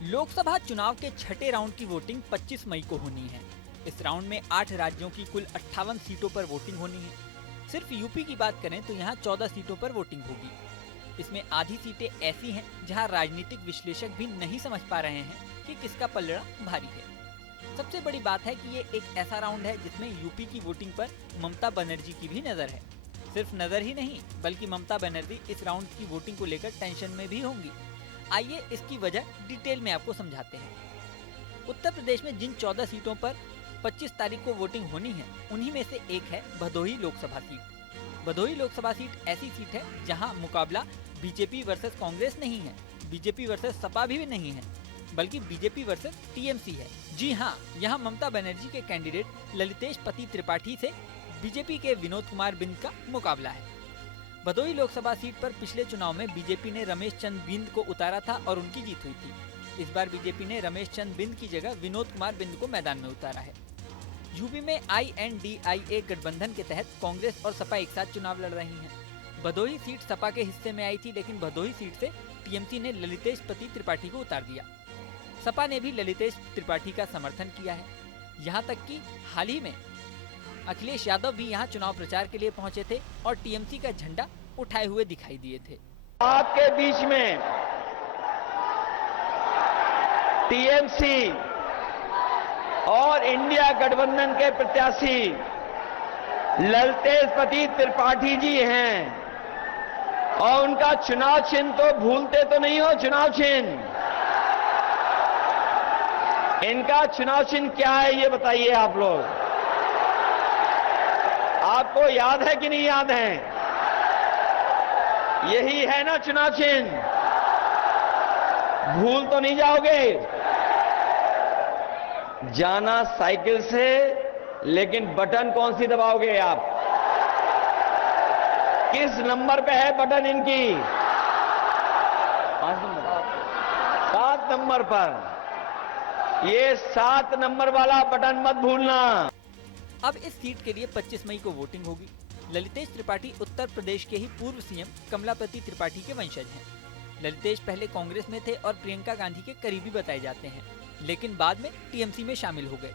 लोकसभा चुनाव के छठे राउंड की वोटिंग 25 मई को होनी है। इस राउंड में 8 राज्यों की कुल 58 सीटों पर वोटिंग होनी है। सिर्फ यूपी की बात करें तो यहाँ 14 सीटों पर वोटिंग होगी। इसमें आधी सीटें ऐसी हैं जहाँ राजनीतिक विश्लेषक भी नहीं समझ पा रहे हैं कि किसका पलड़ा भारी है। सबसे बड़ी बात है कि ये एक ऐसा राउंड है जिसमें यूपी की वोटिंग पर ममता बनर्जी की भी नजर है। सिर्फ नजर ही नहीं बल्कि ममता बनर्जी इस राउंड की वोटिंग को लेकर टेंशन में भी होंगी। आइए इसकी वजह डिटेल में आपको समझाते हैं। उत्तर प्रदेश में जिन 14 सीटों पर 25 तारीख को वोटिंग होनी है उन्हीं में से एक है भदोही लोकसभा सीट। भदोही लोकसभा सीट ऐसी सीट है जहां मुकाबला बीजेपी वर्सेस कांग्रेस नहीं है, बीजेपी वर्सेस सपा भी नहीं है, बल्कि बीजेपी वर्सेस टीएमसी है। जी हाँ, यहाँ ममता बनर्जी के कैंडिडेट ललितेश पति त्रिपाठी से बीजेपी के विनोद कुमार बिंद का मुकाबला है। भदोही लोकसभा सीट पर पिछले चुनाव में बीजेपी ने रमेश चंद्र बिंद को उतारा था और उनकी जीत हुई थी। इस बार बीजेपी ने रमेश चंद्र बिंद की जगह विनोद कुमार बिंद को मैदान में उतारा है। यूपी में INDIA गठबंधन के तहत कांग्रेस और सपा एक साथ चुनाव लड़ रही हैं। भदोही सीट सपा के हिस्से में आई थी, लेकिन भदोही सीट से टीएमसी ने ललितेश पति त्रिपाठी को उतार दिया। सपा ने भी ललितेश त्रिपाठी का समर्थन किया है। यहाँ तक कि हाल ही में अखिलेश यादव भी यहाँ चुनाव प्रचार के लिए पहुंचे थे और टीएमसी का झंडा उठाए हुए दिखाई दिए थे। आपके बीच में टीएमसी और इंडिया गठबंधन के प्रत्याशी ललितेश पति त्रिपाठी जी हैं और उनका चुनाव चिन्ह तो भूलते तो नहीं हो। चुनाव चिन्ह इनका चुनाव चिन्ह क्या है ये बताइए आप लोग। आपको याद है कि नहीं याद है? यही है ना चुनाव चिन्ह, भूल तो नहीं जाओगे। जाना साइकिल से, लेकिन बटन कौन सी दबाओगे आप? किस नंबर पे है बटन इनकी? 7 नंबर पर। ये 7 नंबर वाला बटन मत भूलना। अब इस सीट के लिए 25 मई को वोटिंग होगी। ललितेश त्रिपाठी उत्तर प्रदेश के ही पूर्व सीएम कमलापति त्रिपाठी के वंशज हैं। ललितेश पहले कांग्रेस में थे और प्रियंका गांधी के करीबी बताए जाते हैं, लेकिन बाद में टीएमसी में शामिल हो गए।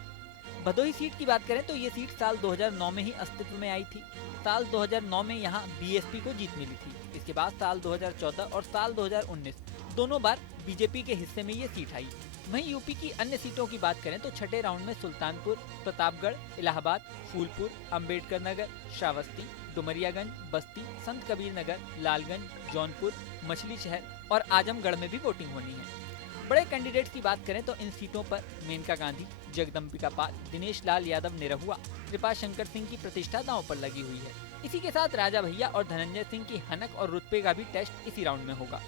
भदोही सीट की बात करें तो ये सीट साल 2009 में ही अस्तित्व में आई थी। साल 2009 में यहाँ बीएसपी को जीत मिली थी। इसके बाद साल 2014 और साल 2019 दोनों बार बीजेपी के हिस्से में ये सीट आई। वहीं यूपी की अन्य सीटों की बात करें तो छठे राउंड में सुल्तानपुर, प्रतापगढ़, इलाहाबाद, फूलपुर, अंबेडकर नगर, श्रावस्ती, डुमरियागंज, बस्ती, संत कबीर नगर, लालगंज, जौनपुर, मछली शहर और आजमगढ़ में भी वोटिंग होनी है। बड़े कैंडिडेट्स की बात करें तो इन सीटों पर मेनका गांधी, जगदम्बिका पाल, दिनेश लाल यादव निरहुआ, कृपा शंकर सिंह की प्रतिष्ठा दांव पर लगी हुई है। इसी के साथ राजा भैया और धनंजय सिंह की हनक और रुतबे का भी टेस्ट इसी राउंड में होगा।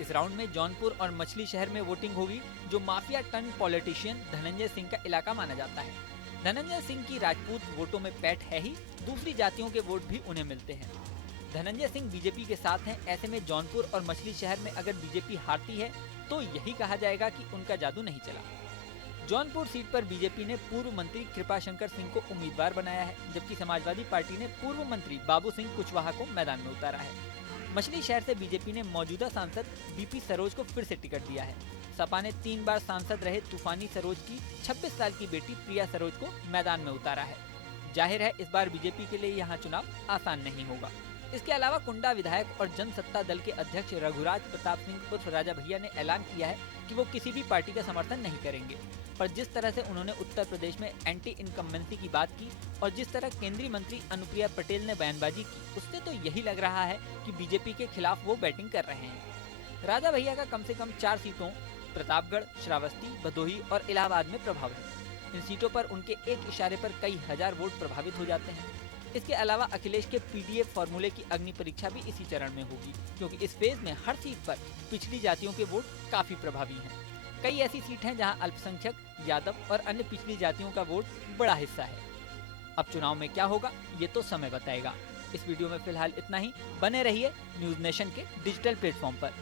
इस राउंड में जौनपुर और मछली शहर में वोटिंग होगी, जो mafia turn politician Dhananjay Singh का इलाका माना जाता है। धनंजय सिंह की राजपूत वोटों में पैठ है ही, दूसरी जातियों के वोट भी उन्हें मिलते हैं। धनंजय सिंह बीजेपी के साथ हैं। ऐसे में जौनपुर और मछली शहर में अगर बीजेपी हारती है तो यही कहा जाएगा कि उनका जादू नहीं चला। जौनपुर सीट पर बीजेपी ने पूर्व मंत्री कृपा शंकर सिंह को उम्मीदवार बनाया है, जबकि समाजवादी पार्टी ने पूर्व मंत्री बाबू सिंह कुशवाहा को मैदान में उतारा है। मछली शहर से बीजेपी ने मौजूदा सांसद बीपी सरोज को फिर से टिकट दिया है। सपा ने 3 बार सांसद रहे तूफानी सरोज की 26 साल की बेटी प्रिया सरोज को मैदान में उतारा है। जाहिर है इस बार बीजेपी के लिए यहाँ चुनाव आसान नहीं होगा। इसके अलावा कुंडा विधायक और जनसत्ता दल के अध्यक्ष रघुराज प्रताप सिंह उर्फ राजा भैया ने ऐलान किया है कि वो किसी भी पार्टी का समर्थन नहीं करेंगे। पर जिस तरह से उन्होंने उत्तर प्रदेश में एंटी इनकम्बेंसी की बात की और जिस तरह केंद्रीय मंत्री अनुप्रिया पटेल ने बयानबाजी की, उससे तो यही लग रहा है कि बीजेपी के खिलाफ वो बैटिंग कर रहे हैं। राजा भैया का कम से कम 4 सीटों प्रतापगढ़, श्रावस्ती, भदोही और इलाहाबाद में प्रभाव है। इन सीटों पर उनके एक इशारे पर कई हजार वोट प्रभावित हो जाते हैं। इसके अलावा अखिलेश के पीडीएफ फॉर्मूले की अग्नि परीक्षा भी इसी चरण में होगी, क्योंकि इस फेज में हर सीट पर पिछड़ी जातियों के वोट काफी प्रभावी हैं। कई ऐसी सीट हैं जहां अल्पसंख्यक, यादव और अन्य पिछड़ी जातियों का वोट बड़ा हिस्सा है। अब चुनाव में क्या होगा ये तो समय बताएगा। इस वीडियो में फिलहाल इतना ही। बने रहिए न्यूज नेशन के डिजिटल प्लेटफॉर्म पर।